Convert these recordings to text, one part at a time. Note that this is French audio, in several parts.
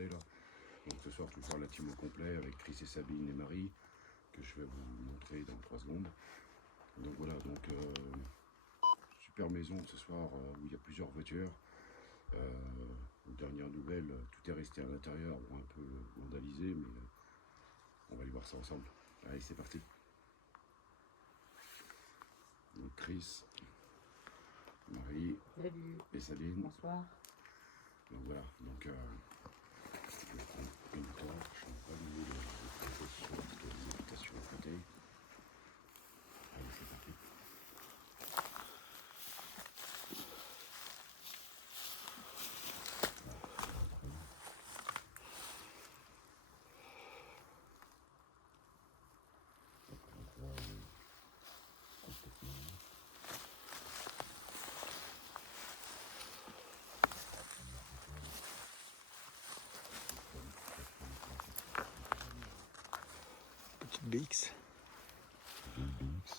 présenté là. Donc ce soir toujours la team au complet avec Chris et Sabine et Marie, que je vais vous montrer dans 3 secondes. Donc voilà, donc super maison ce soir où il y a plusieurs voitures. Aux dernières nouvelles, tout est resté à l'intérieur, bon, un peu vandalisé, mais on va aller voir ça ensemble. Allez, c'est parti. Donc Chris, Marie. Salut. Et Sabine. Bonsoir. Donc voilà, donc je vais prendre une torche, on va pas nous le sur parce qu'il y a des invitations à côté. Allez, c'est parti. Petite BX. BX.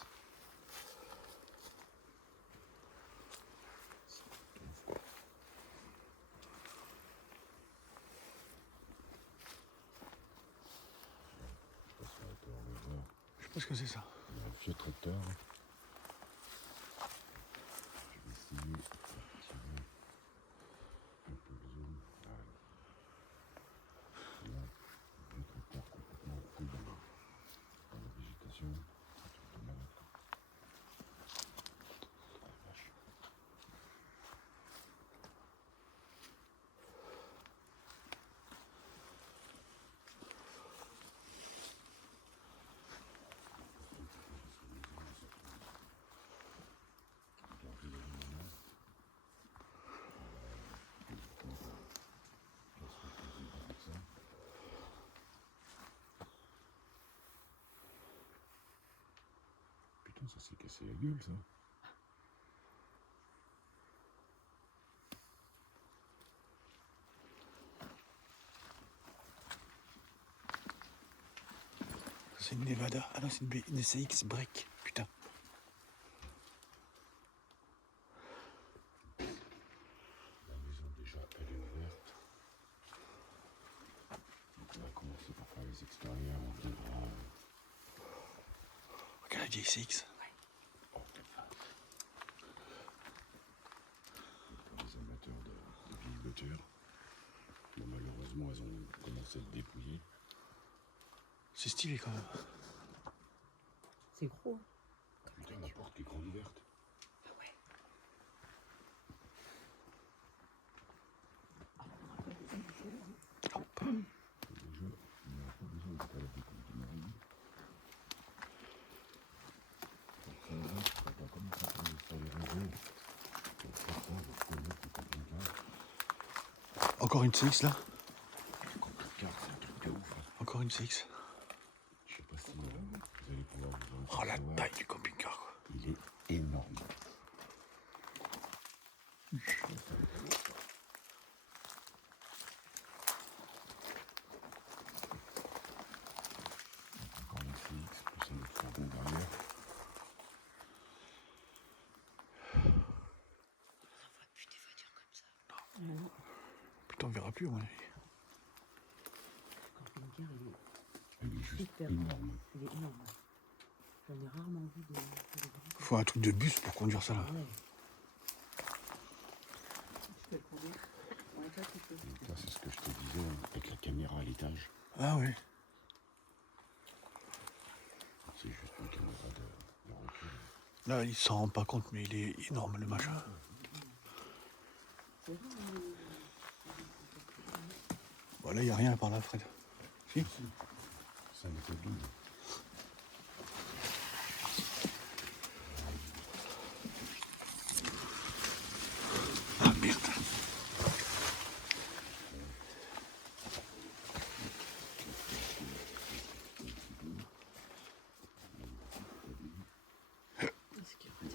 Je sais pas ce que c'est ça. Il y a un vieux tracteur. Je vais essayer de tirer un peu le zoom. Voilà. Là, un vieux tracteur complètement coupé dans la végétation. Un truc de malade. Ah, vache. Putain, ça s'est cassé la gueule, ça. C'est une Nevada. Ah non, c'est une CX break. Putain. La maison, déjà, elle est ouverte. Donc, on va commencer par faire les extérieurs. On verra. Regarde la vieille CX. Pour les amateurs de vieilles voitures. Bon, malheureusement, elles ont commencé à être dépouillées. C'est stylé quand même. C'est gros. Putain, la porte qui est grande ouverte. Ah ouais. Hop. Déjà, il n'y aura pas besoin de faire la découpe du marine. Pour ça, là, on va commencer à tomber sur les réseaux. Pour faire ça, vous connaissez le camping-car. Encore une CX là. Le camping-car, c'est un truc de ouf. Hein. Encore une CX. Je sais pas si vous allez pouvoir vous en Oh la apercevoir. taille du camping-car quoi. Il est énorme. Encore une CX, plus un autre fourgon derrière. On voit plus des voitures comme ça. Putain, on verra plus à mon avis. Le camping-car, Il est juste super énorme. il est énorme. J'en ai rarement vu des grands. Faut un truc de bus pour conduire ça là. Ouais. Je peux le conduire. Ouais, toi, tu peux. Donc là, c'est ce que je te disais, hein, avec la caméra à l'étage. Ah ouais. C'est juste une caméra de recul. Là, il s'en rend pas compte, mais il est énorme le machin. C'est vrai, Bon, là, il n'y a rien par là, Fred. Si. Ça n'est que double. Ah merde.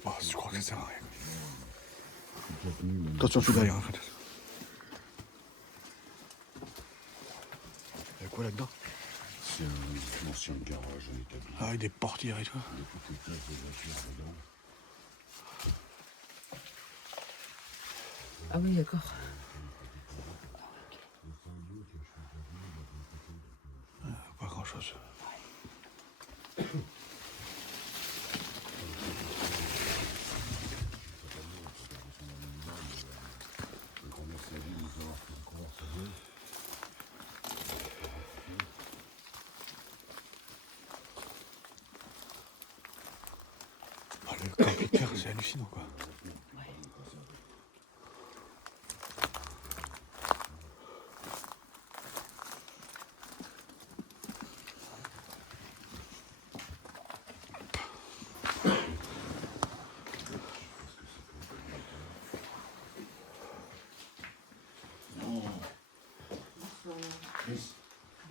Oh, je crois que ça sert à rien. Attention, je suis derrière, Fred. Il y a quoi là-dedans? C'est un ancien garage en établi. Ah, avec des portières et tout. Il y a toutes les places de voitures dedans. Ah oui, d'accord. C'est un lieu qui a changé chose. Ah, le camping-car, c'est hallucinant quoi.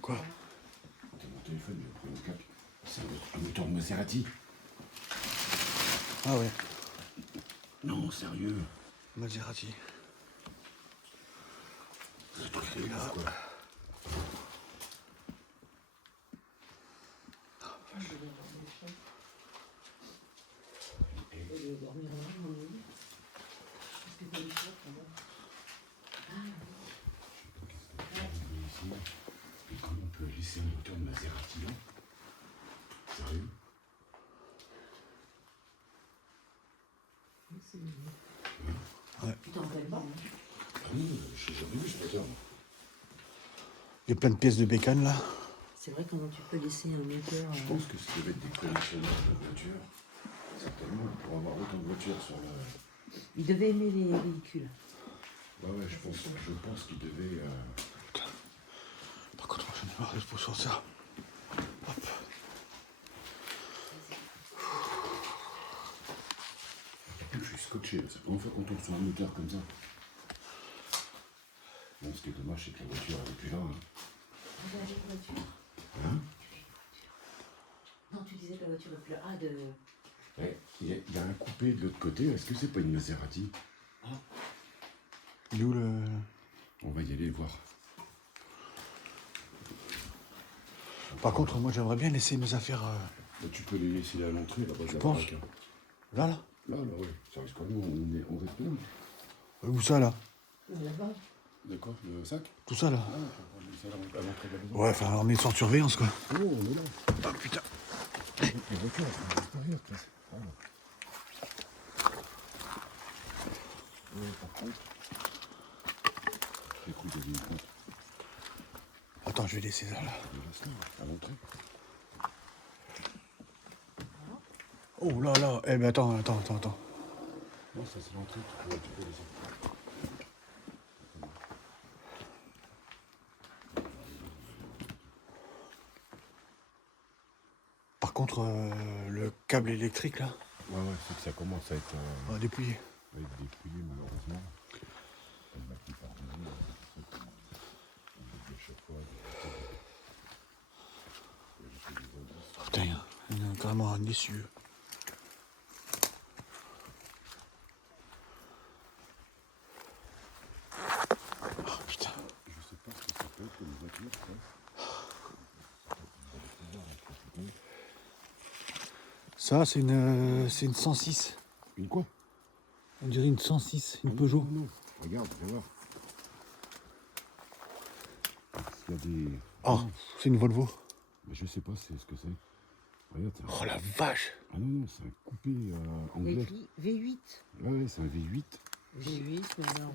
Quoi? T'as mon téléphone, il a pris mon cap. C'est un moteur de Maserati. Ah ouais, Non, sérieux. Maserati. Ce truc est là, quoi. Et comment on peut laisser un moteur de Maserati là? Sérieux? Tu t'en rappelles pas? Ah non, j'ai jamais vu ce moteur. Il y a plein de pièces de bécane là. C'est vrai comment tu peux laisser un moteur. Je pense que ça devait être des collectionneurs de voitures. Certainement, pour avoir autant de voitures sur la... Il devait aimer les véhicules. Ouais, ouais, je pense qu'il devait... Par contre, moi j'en ai marre d'être pour sortir. Hop. Je suis scotché, c'est la première fois qu'on tombe sur un moteur comme ça. Bon, ce qui est dommage, c'est que la voiture elle est plus là. Hein. Regardez la voiture. Hein? Non, tu disais que la voiture est plus là. Ah, de. Ouais, il y a un coupé de l'autre côté, est-ce que c'est pas une Maserati? Il est où le... On va y aller voir. Par contre, moi j'aimerais bien laisser mes affaires Bah, tu peux les laisser là à l'entrée, là-bas, Tu penses? Là, là. Là, oui. Ça risque pas nous, on reste bien. Où ça là? Là-bas. D'accord, le sac? Tout ça là. Ah, on va laisser à l'entrée de la maison. Ouais, enfin on est sans surveillance quoi. Oh, on est là. Ah putain. Les voitures, elles sont à l'extérieur, tu vois. Par contre, j'ai cru qu'il y avait une compte. Attends, je vais laisser ça là. Il reste là, à l'entrée. Oh là là. Eh ben attends. Non, ça c'est l'entrée, tu peux laisser. Par contre, le câble électrique là, Ouais, c'est que ça commence à être dépouillé. dépouillé malheureusement. On m'a dit pardonner, à chaque fois. Putain, il y a carrément un essieu. Oh putain. Je sais pas ce que ça peut être comme voiture, Ça, c'est une 106. Une quoi? On dirait une 106, une Peugeot. Non. Regarde, viens voir. Il y a des... Oh, c'est une Volvo. Mais je sais pas c'est ce que c'est. Regarde, c'est un... Oh la vache. Ah non, c'est un coupé anglais. Écrit V8. Ouais, c'est un V8. V8, mais alors.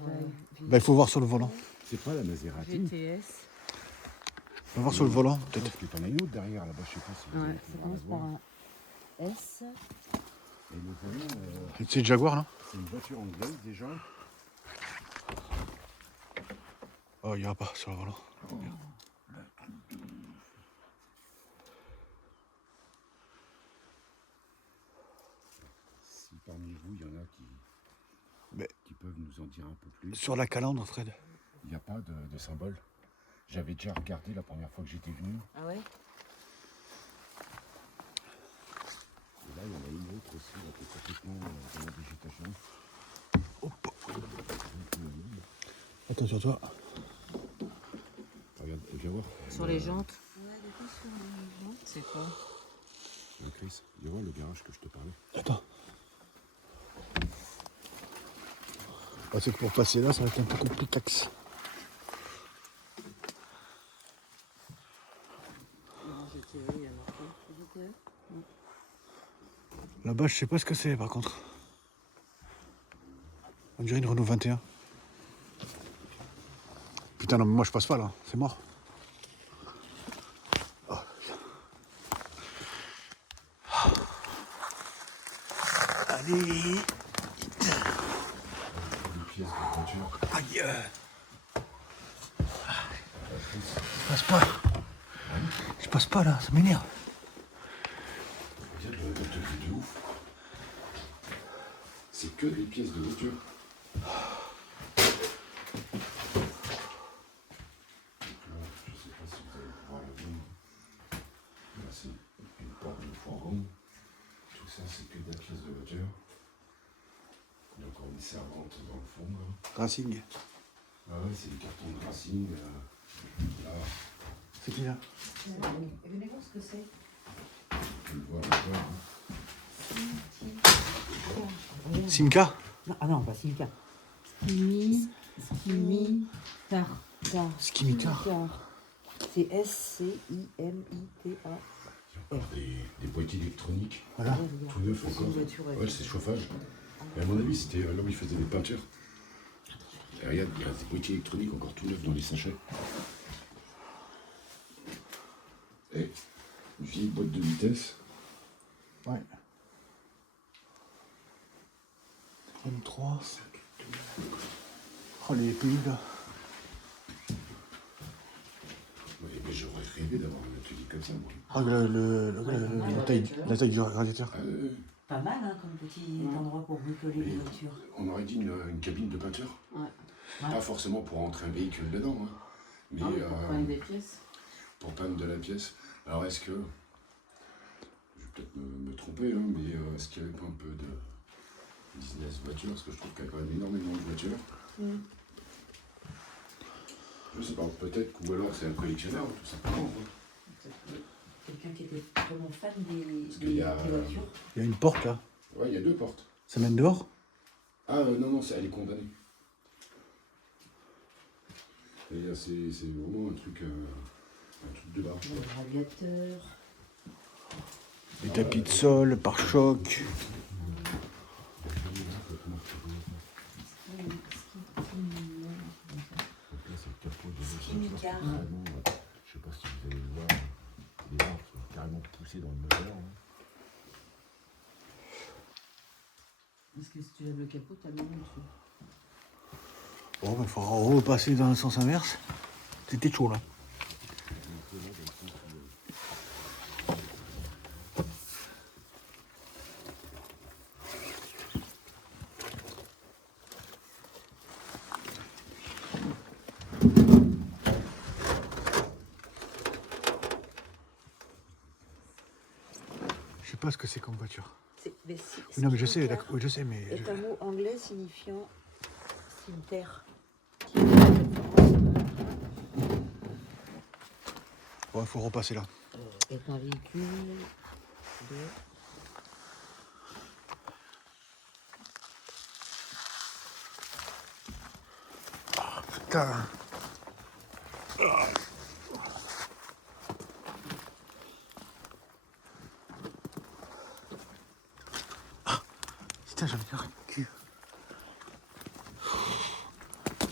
Bah, il faut voir sur le volant. C'est pas la Maserati. GTS. Il faut voir sur le volant, peut-être. Parce que t'en as une autre derrière là-bas, je sais pas si vous Ouais, allez ça pouvoir commence la par voir. un S. Et le volant, C'est Jaguar là? c'est une voiture anglaise déjà. Oh, il n'y aura pas sur le volant. Si parmi vous, il y en a Mais- qui peuvent nous en dire un peu plus. Sur la calandre, Fred. Il n'y a pas de symbole. J'avais déjà regardé la première fois que j'étais venu. Ah ouais? Et là, il y en a une autre aussi, là, qui est complètement dans la végétation. Hop. Attends sur toi. Regarde, viens voir. Sur les jantes. Ouais, des fois sur les jantes. C'est quoi? Chris, viens voir le garage que je te parlais. Attends. Ah, c'est que pour passer là, ça va être un peu compliqué. Là-bas, je sais pas ce que c'est par contre. On dirait une Renault 21. Putain, non, mais moi je passe pas là, c'est mort. Allez. Des pièces de voiture. Aïe. Je passe pas. Je passe pas là, ça m'énerve. Regarde le truc de ouf. C'est que des pièces de voiture. Je sais pas si vous allez pouvoir le voir. Là, c'est une porte de fourgon. Tout ça, c'est que des pièces de voiture. Il y a encore une servante dans le fond. Là. Racing. Ah ouais, c'est des cartons de Racing. Là, C'est qui là? Venez voir ce que c'est. on le voit là. Simca. Non, ah non, pas Simca. Skimitar. Skimitar. C'est S-C-I-M-I-T-A. Il y a encore des boîtiers électroniques. Voilà. Tout neuf encore. Ouais, c'est chauffage. Et à mon avis, c'était là où ils faisaient des peintures. Et regarde, il y a des boîtiers électroniques encore tout neufs dans les sachets. Et une vieille boîte de vitesse. Ouais. 23. Oh les pays là. Ouais, mais j'aurais rêvé d'avoir un atelier comme ça, moi. Ah, la taille du radiateur. Pas mal, hein, comme petit endroit pour bricoler les voitures. On aurait dit une cabine de peinture. Ouais. Pas forcément pour rentrer un véhicule dedans, hein, mais Non, mais pour peindre des pièces. pour peindre de la pièce. Alors est-ce que, je vais peut-être me tromper, hein, mais est-ce qu'il n'y avait pas un peu de business voiture? Parce que je trouve qu'il y a quand même énormément de voitures. Je sais pas, peut-être, ou alors c'est un collectionneur, tout simplement. Hein. Quelqu'un qui était vraiment fan qu'il y a, des voitures. Il y a une porte là. Ouais, il y a deux portes. Ça mène dehors? Ah non, elle est condamnée. Et c'est vraiment un truc de bar. Le radiateur. Les tapis de sol, pare-choc. Skimitar. Je sais pas si vous allez le voir. Les arbres sont carrément poussés dans le moteur. Parce que si tu lèves le capot, t'as le nom dessus. Bon, il faudra repasser dans le sens inverse. C'était chaud là. Je sais pas ce que c'est comme voiture. Oui, non, mais je sais, d'accord, oui, je sais, mais. Est un mot anglais signifiant cimetière. Bon, il faut repasser là. Est un véhicule de. Putain. Putain, j'en ai plein le cul.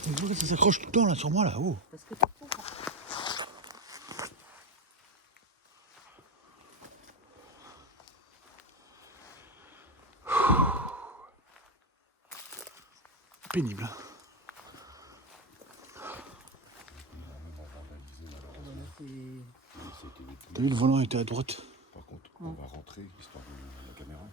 Mais pourquoi ça s'accroche tout le temps là sur moi là haut? Parce que c'est tout. Pénible. T'as vu, le volant était à droite. Par contre, on va rentrer, histoire de la caméra.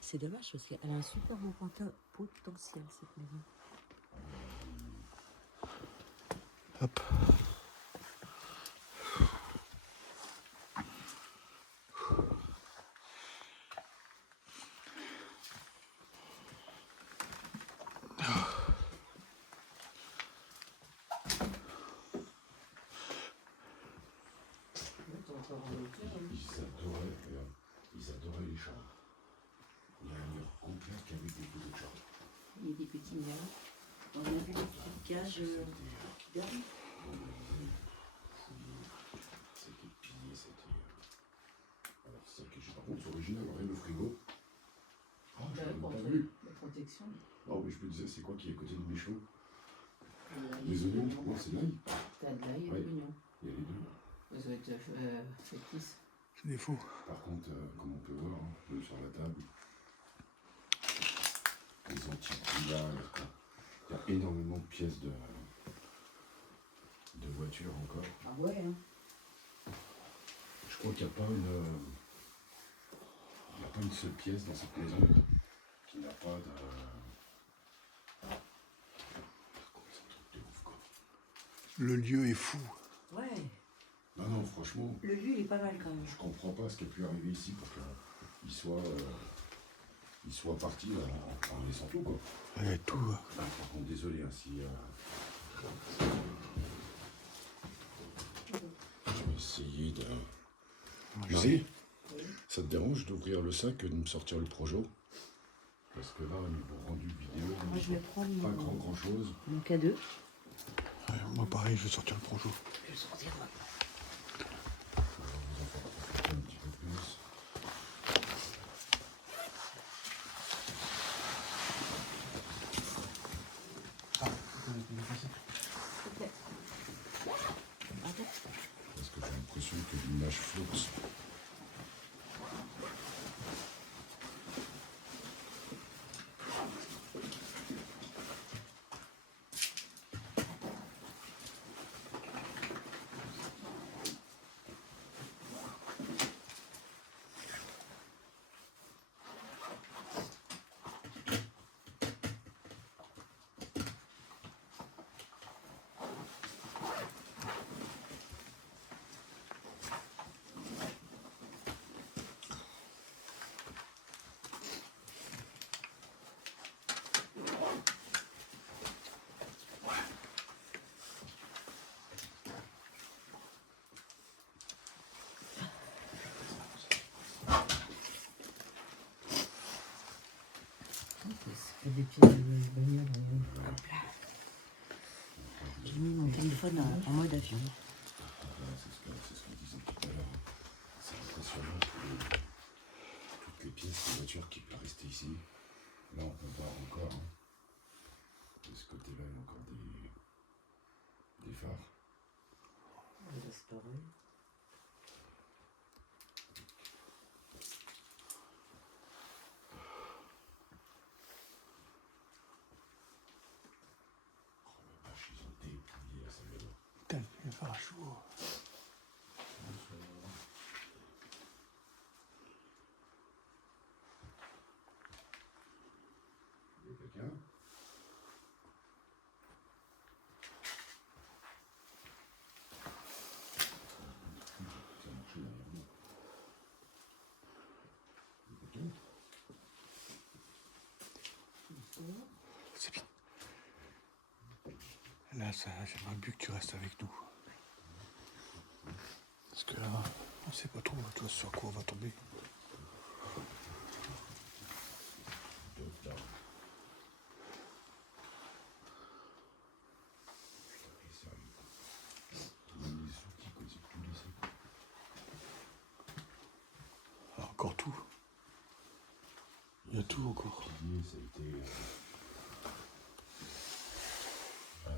C'est dommage parce qu'elle a un super bon potentiel cette maison. Hop. ils adoraient les chambres. Il y a un mur complet avec des photos de chambres. Il y a des petits murs. On a vu des petites cages d'herbe. C'était pillé, c'était... Alors c'est ça que j'ai par contre, c'est original, rien de frigo. Ah, je l'ai pas vu. La protection. Non, mais je me disais, c'est quoi qui est à côté de mes cheveux? Les oignons? Non, c'est l'ail. T'as de l'ail et de l'oignon. Il y a les deux. Ça doit être factice. C'est des faux. Par contre, comme on peut voir, hein, sur la table, les antiquillages, il y a énormément de pièces de voitures encore. Ah ouais, hein. Je crois qu'il n'y a pas une seule pièce dans cette maison qui n'a pas de... C'est un truc de ouf, quoi. Le lieu est fou. Ouais. Non, franchement... Le lieu, il est pas mal quand même. Je comprends pas ce qui a pu arriver ici pour qu'il soit parti en laissant tout, quoi. Il y a tout. Par contre, désolé, hein, si... Je vais essayer de... Marie, ça te dérange d'ouvrir le sac et de me sortir le projo? Parce que là, au niveau rendu vidéo, Moi, je vais prendre pas grand chose. mon K2. Ouais, moi pareil, je vais sortir le projo. Je vais sortir, moi. Je vais vous en faire profiter un petit peu plus. Parce que j'ai l'impression que l'image flotte. Il y a des pièces de bagnole. Hop là. J'ai mis mon téléphone en mode avion. C'est ce qu'on disait tout à l'heure. C'est impressionnant toutes les pièces de voiture qui peuvent rester ici. Là, on peut voir encore. Hein. De ce côté-là, il y a encore des phares. C'est pareil. Putain, il va faire chaud. Il y a quelqu'un? Ça a marché derrière nous. C'est bien. Là, j'aimerais bien que tu restes avec nous. Parce que là, on sait pas trop toi, sur quoi on va tomber. Ah, encore tout. Il y a tout encore. Ça a été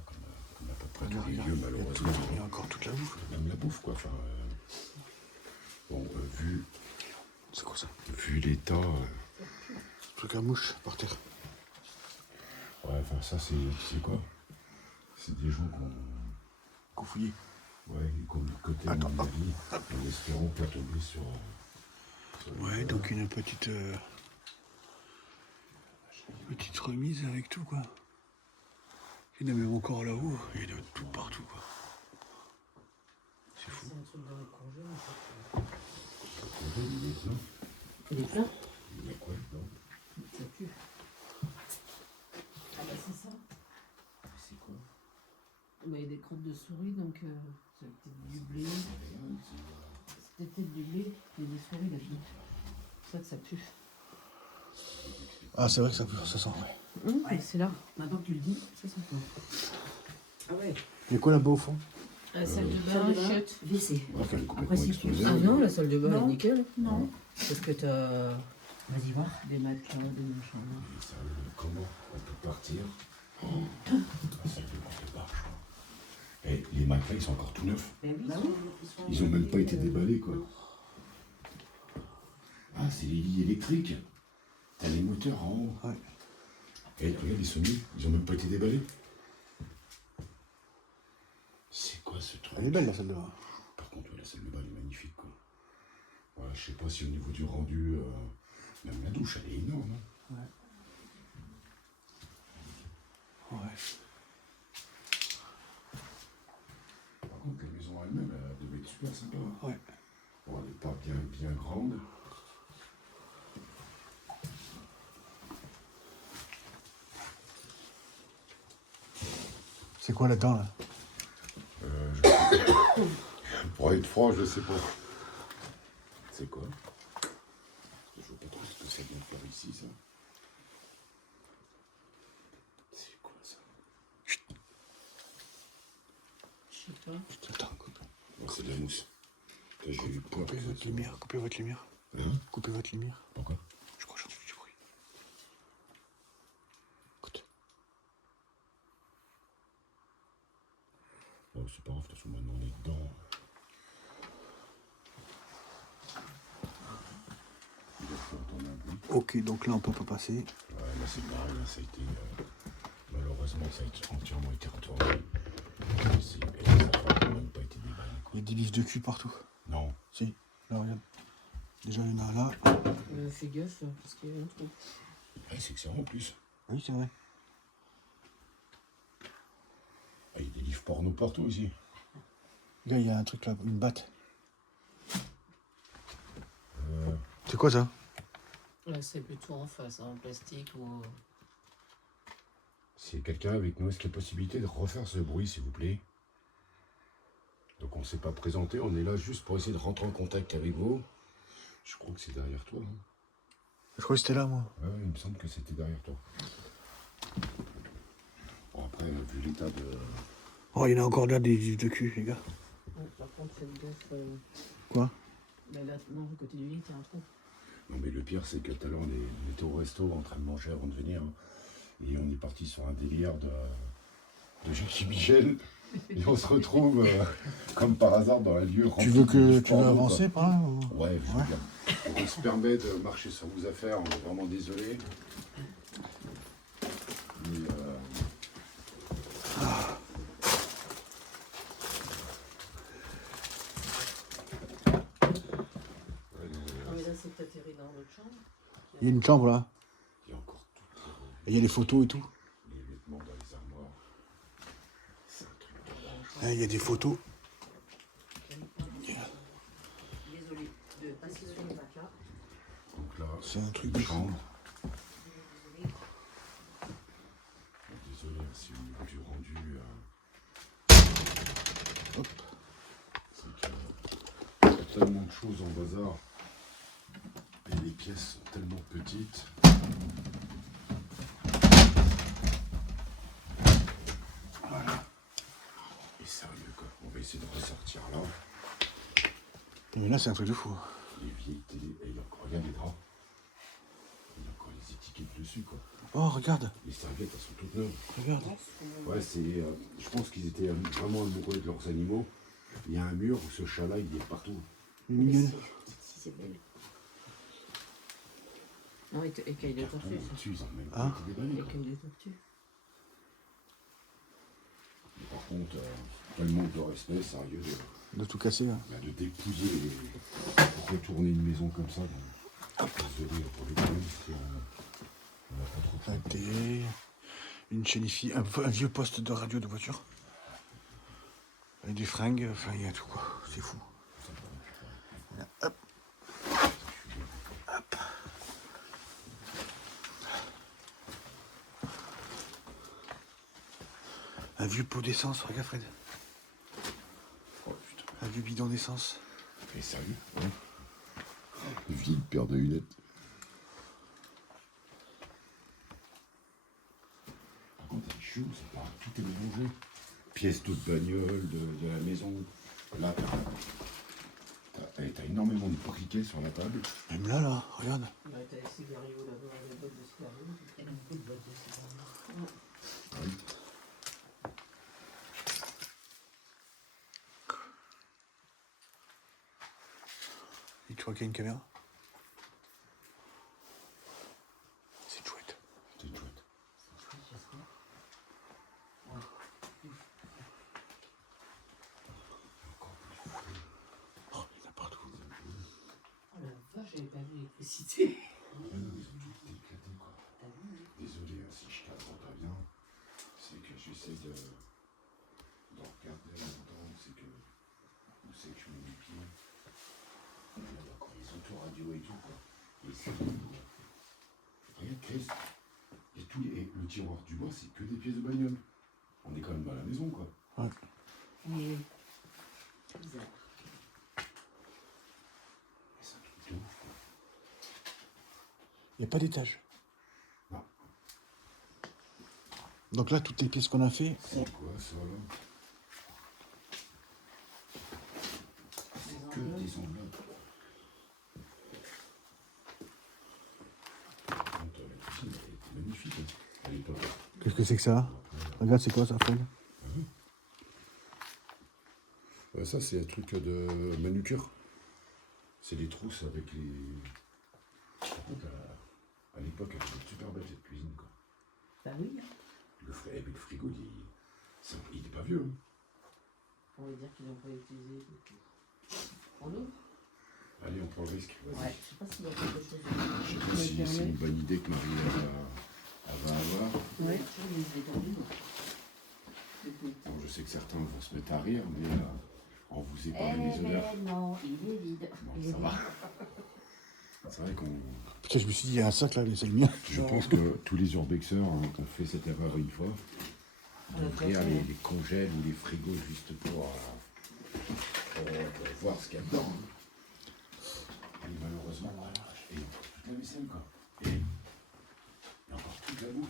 comme à peu près tous les lieux, malheureusement. Il y a encore toute la bouffe. Même la bouffe, quoi. Enfin, bon, vu. C'est quoi ça? Vu l'état. Truc à mouche par terre. Ouais, enfin, ça, c'est quoi? C'est des gens qu'on fouillé. Ouais, qu'on mis de côté, à mon avis, en espérant pas tomber sur ouais, donc une petite remise avec tout, quoi. Il y en a même encore là-haut, il y en a tout partout, quoi. C'est fou. C'est un truc dans le congé, en fait. il est plein. Il est plein? Il y a quoi dedans? Ça pue. Ah bah c'est ça. C'est quoi? Bah, il y a des crottes de souris, donc ça a été du blé. des têtes de blé, il y a des souris là-dedans. C'est ça que ça pue. Ah, c'est vrai que ça sent, ouais. Ouais, c'est là. Maintenant que tu le dis, ça sent pas. Ah ouais. Il y a quoi là-bas au fond? La salle de bain, chiottes, WC. Enfin, elle est complètement Après, si tu... explosée. Ah non, la salle de bain, elle est Non. nickel. Non. Parce que t'as... Vas-y voir. Des matelas, des machins. Et ça, comment on peut partir? Ah, ça fait qu'on se barre, je crois. Et les matelas, ils sont encore tout neufs. Ben oui, Bah Ils ont même pas été déballés, quoi. Ah, c'est les lits électriques. T'as les moteurs en haut. Ouais. Et regarde les sommiers, ils ont même pas été déballés. C'est quoi ce truc? Elle est belle la salle de bain. Par contre, ouais, la salle de bain elle est magnifique, quoi. Ouais, je sais pas si au niveau du rendu, même la douche, elle est énorme. Hein. Ouais. Par contre, la maison elle-même, elle devait être super sympa. Ouais. Bon, elle n'est pas bien grande. C'est quoi là-dedans là? Je sais pas. Pour être froid, je sais pas. C'est quoi? Je vois pas trop ce que ça vient faire ici, ça. C'est quoi ça? Je sais pas. Attends, coupez. Oh, c'est de la mousse. J'ai eu peur. Coupez votre lumière, coupez votre lumière. Hein? Coupez votre lumière. Pourquoi? Je crois que j'entends du bruit. Écoute. Oh, c'est pas grave, de toute façon, maintenant on est dedans. Il va falloir entendre un bruit. Ok, donc là on peut pas passer. Ouais, là c'est pareil, là, ça a été. Malheureusement, ça a entièrement été retourné. Et ça n'a même pas été déballé. Il y a des livres de cul partout. Non. Si, là regarde. Déjà il y en a là. Fais gaffe, parce qu'il y a un trou. Ouais, c'est que c'est en plus. Oui, c'est vrai. Ah, il y a des livres porno partout ici. Là il y a un truc là, une batte. C'est quoi ça? Là, c'est plutôt en face, en plastique ou... Si quelqu'un avec nous, est-ce qu'il y a possibilité de refaire ce bruit, s'il vous plaît? Donc on ne s'est pas présenté, on est là juste pour essayer de rentrer en contact avec vous. Je crois que c'est derrière toi. Hein. Je crois que c'était là moi. Ouais, il me semble que c'était derrière toi. Bon, après, vu l'état de... Oh, il y en a encore là des livres de cul, les gars. Ouais, par contre, faites gaffe. Quoi? Là, non, du côté du lit, il y a un trou. Non mais le pire c'est que tout à l'heure on était au resto en train de manger avant de venir. Hein, et on est parti sur un délire de Jackie Michel. Et on se retrouve comme par hasard dans un lieu rempli Tu veux de porno, quoi. avancer par là ou... Ouais, je veux bien. Donc, on se permet de marcher sur vos affaires, on est vraiment désolé. Mais, Mais là, c'est atterri dans l'autre chambre. Il y a une chambre là. il y a encore tout. Et il y a les photos et tout. Les vêtements dans les armoires. C'est un truc. Ah, il y a des photos. Désolé de passer sur le matelas. Donc là, C'est un truc de de fou. chambre. Désolé hein, si au niveau du rendu. Hop. C'est qu'il y a tellement de choses en bazar. Et les pièces sont tellement petites. Voilà. Et sérieux quoi. On va essayer de ressortir là. Mais là c'est un truc de fou. Les vieilles télé. Et il y a encore, regarde les draps. Il y a encore les étiquettes dessus quoi. Oh regarde, Les serviettes elles sont toutes neuves. regarde. Ouais, c'est. Je pense qu'ils étaient vraiment amoureux de leurs animaux. Il y a un mur où ce chat-là il est partout. Il est mignonne. Si, c'est belle. Non, écaille de tortue, ça. Dessus, ils ont même Ah. pas été déballés, quoi. Écaille de tortue. Mais par contre, quel manque de respect, sérieux, De tout casser là. de dépouiller pour retourner une maison comme ça. Désolé pour les problèmes, si on n'a pas trop de La télé, une chaîne IFI, un vieux poste de radio de voiture. Avec des fringues, enfin il y a tout quoi. C'est fou. Voilà, hop. Hop. Un vieux pot d'essence, regarde Fred. Oh putain. Un vieux bidon d'essence. Et salut. Ouais. Vide paire de lunettes. Par contre, c'est chaud, c'est pas. Tout est mélangé. Pièces toute bagnole de la maison. Là, t'as énormément de briquets sur la table. Même là, regarde. Bah, t'as les cigarios là-bas, les boîtes de cigarios. Il y a beaucoup de boîtes de cigarios. Oui. Et tu vois qu'il y a une caméra? C'est chouette. C'est chouette. Oh, il y en a partout. Oh la vache, j'avais pas vu l'électricité. Ils ont tout éclaté, quoi. T'as vu? Désolé si je cadre pas bien. C'est que j'essaie de regarder en même temps où c'est que je mets mes pieds. D'accord, les autoradios et tout, quoi. Et c'est... Regarde, Chris, il y a le tiroir du bois, c'est que des pièces de bagnole. On est quand même à la maison, quoi. Ouais. Oui. Bizarre. C'est un truc de ouf, quoi. Il n'y a pas d'étage. Non. Donc là, toutes les pièces qu'on a fait, C'est quoi ça, là? C'est que des enveloppes. Par contre, la cuisine, elle était magnifique, hein, à l'époque. qu'est-ce que c'est que ça? Regarde, c'est quoi ça, Fred? Ça, c'est un truc de manucure. C'est des trousses avec les... À l'époque, elle était super belle, cette cuisine, quoi. Bah oui. Le frigo, il est pas vieux. Hein. On va dire qu'ils n'ont pas utilisé. On l'ouvre? Allez, on prend le risque. Vas-y. Ouais, je sais pas s'il y a quelque chose de... Je sais pas si c'est une bonne idée que Marie elle va avoir. Ouais, je les ai tendus. Bon, je sais que certains vont se mettre à rire, mais en vous épargnant les odeurs. Non, il est vide. Bon, ça va. C'est vrai qu'on... Putain, je me suis dit, il y a un sac là, c'est le mien. Je pense que tous les urbexeurs ont fait cette erreur une fois. Ouvrir les congèles ou les frigos juste pour voir ce qu'il y a dedans. Et malheureusement, voilà. Et il y a encore toute la vaisselle, quoi. Et il y a encore toute la bouffe.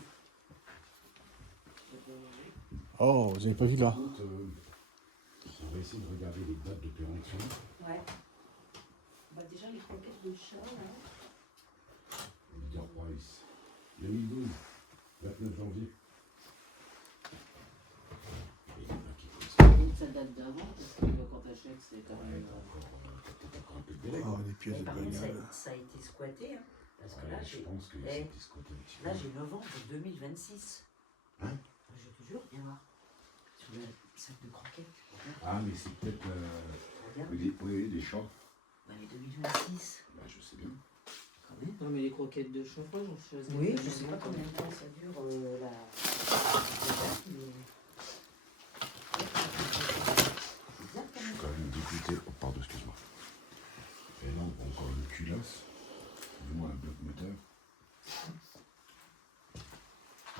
Oh, vous avez pas vu là? Par contre, on va essayer de regarder les dates de péremption. Ouais. Bah déjà les croquettes de chat là. Leader Price. 2012, 29 janvier. Et il y en a qui font ça. Ça date d'avant parce que quand t'achètes c'est quand Ouais, même. peut-être encore un peu de délai. Oh, des pièces Mais de par contre bagnole. ça a été squatté hein. Parce que Ouais, là je j'ai. pense que Eh, c'était squatté un petit peu. Là j'ai novembre 2026. Hein? Je te jure, viens voir. Sur le sac de croquettes. Regarde. Ah, mais c'est peut-être Regarde. des chats. Bah mais 2026. Bah, je sais bien. Quand même. Non mais les croquettes de chat, moi j'en choisis. Oui, je sais pas combien de temps ça dure la date, mais... Je suis quand même dégoûté. Oh, pardon, excuse-moi. Et là, on voit encore une culasse. Du moins un bloc moteur.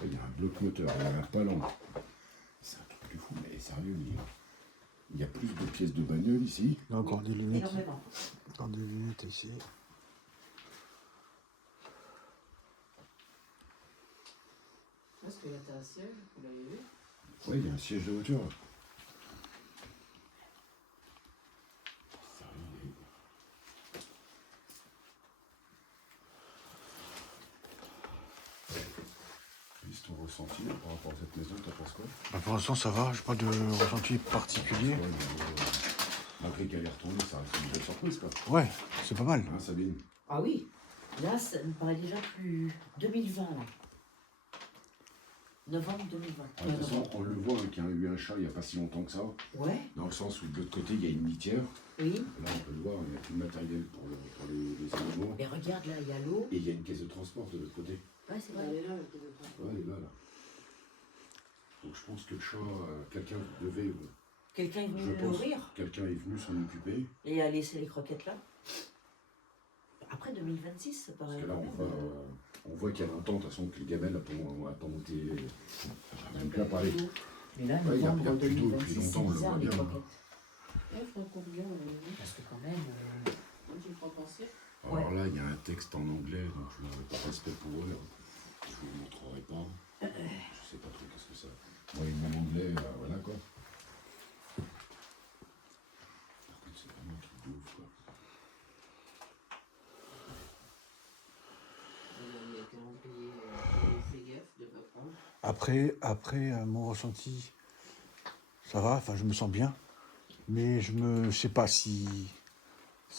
Il y a un bloc moteur, il y a un palan. C'est un truc de fou, mais sérieux, il y a plus de pièces de bagnole ici. Il y a encore des lunettes. Énormément. Encore des lunettes ici. Parce que là t'as un siège, vous l'avez vu? Oui, il y a un siège de voiture. Sérieux, Juste ton ressenti par rapport à cette maison, t'en penses quoi? Bah, pour l'instant, ça va. Je n'ai pas de ressenti particulier. Ouais, malgré qu'elle est retournée, ça reste une belle surprise, quoi. Ouais, c'est pas mal. Hein, Sabine? Ah oui, là ça me paraît déjà plus 2020 là. Novembre 2020. De toute façon, on le voit hein, qu'il y a eu un chat il n'y a pas si longtemps que ça. Ouais, Dans le sens où de l'autre côté, il y a une litière. oui. Là, on peut le voir, il n'y a plus de matériel pour les animaux. Mais regarde là, il y a l'eau. Et il y a une caisse de transport de l'autre côté. Ouais, c'est Elle vrai. est là, la pièce de transport. Ouais, elle est là, là. Donc je pense que le chat, quelqu'un devait... Quelqu'un est Je venu le pense nourrir quelqu'un est venu s'en occuper. et a laissé les croquettes là. Après 2026, ça Parce paraît que là, quand même. on voit qu'il y a longtemps, de toute façon, que les gamelles n'ont pas monté... J'en ai même plus à parler. Mais là, Ouais, il y a novembre plus d'eau depuis 2026, c'est longtemps, on le bizarre voit les bien, hein. croquettes. Ouais, faut qu'on regarde. Parce que quand même, Moi, tu me feras penser. Alors là, il y a un texte en anglais, donc je n'aurai pas de respect pour eux. Je ne vous le montrerai pas. Je sais pas trop qu'est-ce que ça. Moi, mon anglais, voilà quoi. Par contre, c'est vraiment un truc de ouf quoi. Il y a le calendrier, fais gaffe de pas prendre. Après mon ressenti, ça va, enfin je me sens bien, mais je sais pas si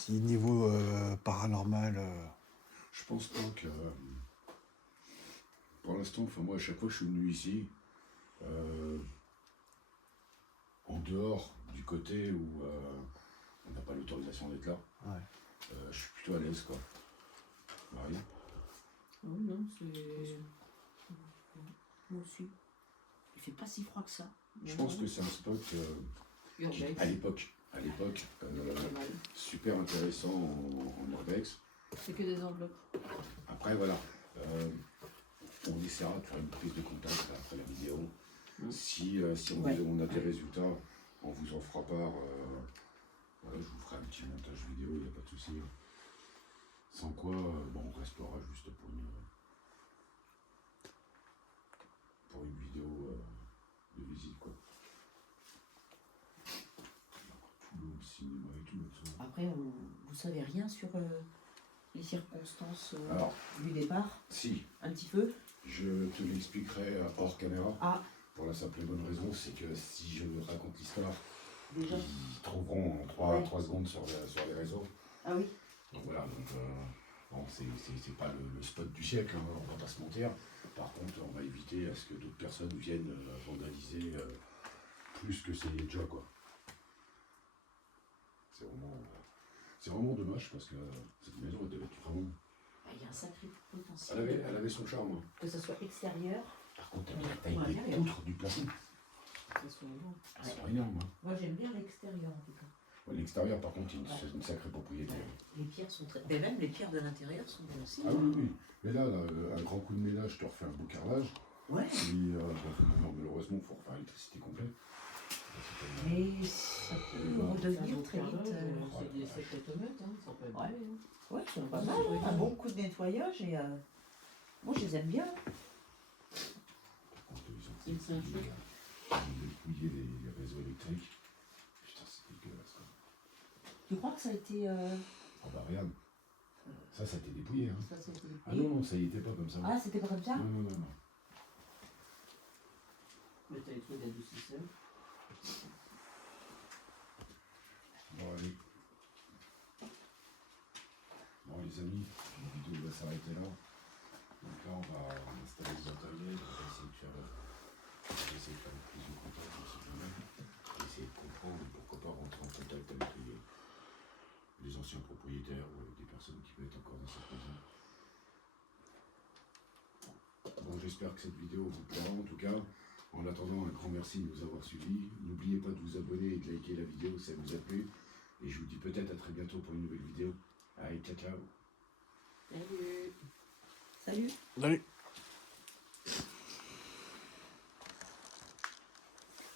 niveau paranormal, Je pense pas que. Pour l'instant, enfin moi, à chaque fois que je suis venu ici, en dehors du côté où on n'a pas l'autorisation d'être là, ouais. je suis plutôt à l'aise quoi. Marie. Oui, non, c'est. moi aussi. Il fait pas si froid que ça. Je pense que c'est un spot qui, Urbex. à l'époque, Pas mal. super intéressant en urbex. C'est que des enveloppes. Après voilà, on essaiera de faire une prise de contact là, après la vidéo. Si Ouais. on a des résultats, on vous en fera part. Voilà, je vous ferai un petit montage vidéo, il n'y a pas de souci. Sans quoi, bon, on restera juste pour une vidéo de visite quoi. Tout le cinéma et tout. Après, vous savez rien sur les circonstances Alors, du départ, si, un petit peu. je te l'expliquerai hors caméra. Ah, Pour la simple et bonne raison, c'est que si je raconte l'histoire, déjà. ils trouveront en 3 secondes sur les réseaux. Ah oui. Donc voilà, bon, c'est pas le spot du siècle, hein, on va pas se mentir. Par contre, on va éviter à ce que d'autres personnes viennent vandaliser plus que c'est déjà quoi. C'est vraiment dommage parce que cette maison elle devait être vraiment. Il y a un sacré potentiel. Elle avait son charme. Hein. Que ce soit extérieur. Par contre, t'as taille des poutres du plafond. Ça soit bon. Elles sont énormes. Hein. Moi, j'aime bien l'extérieur en tout cas. Ouais, l'extérieur, par contre, c'est une sacrée propriété. Les pierres sont très. Mais même les pierres de l'intérieur sont bien aussi. Ah oui, oui. Mais là, un grand coup de ménage, je te refais un beau carrelage. Ouais. Et malheureusement, il faut refaire l'électricité complète. Mais ça peut redevenir très vite. C'est des secrétomètres, hein, ça peut être Ouais. bien, hein. Ouais, ils sont pas mal. Hein. Un bon coup de nettoyage et. Moi, je les aime bien. C'est un chouette. Ils ont dépouillé les réseaux électriques. Putain, c'est dégueulasse. Quoi. Tu crois que ça a été. Ah bah regarde. Ça a été dépouillé. Hein. Ça, c'était. Ah non, ça y était pas comme ça. Ah, c'était pas comme ça? Non. Mais t'as les trucs d'adoucisseur. Bon, allez. Bon, les amis, la vidéo va s'arrêter là. Donc là, on va installer les ateliers. On va essayer de faire une prise de contact, on sait jamais. On va essayer de comprendre, pourquoi pas rentrer en contact avec les anciens propriétaires ou avec des personnes qui peuvent être encore dans cette maison. Bon, j'espère que cette vidéo vous plaira en tout cas. En attendant, un grand merci de nous avoir suivis. N'oubliez pas de vous abonner et de liker la vidéo si ça vous a plu. Et je vous dis peut-être à très bientôt pour une nouvelle vidéo. Allez, ciao, ciao. Salut. Salut. Salut.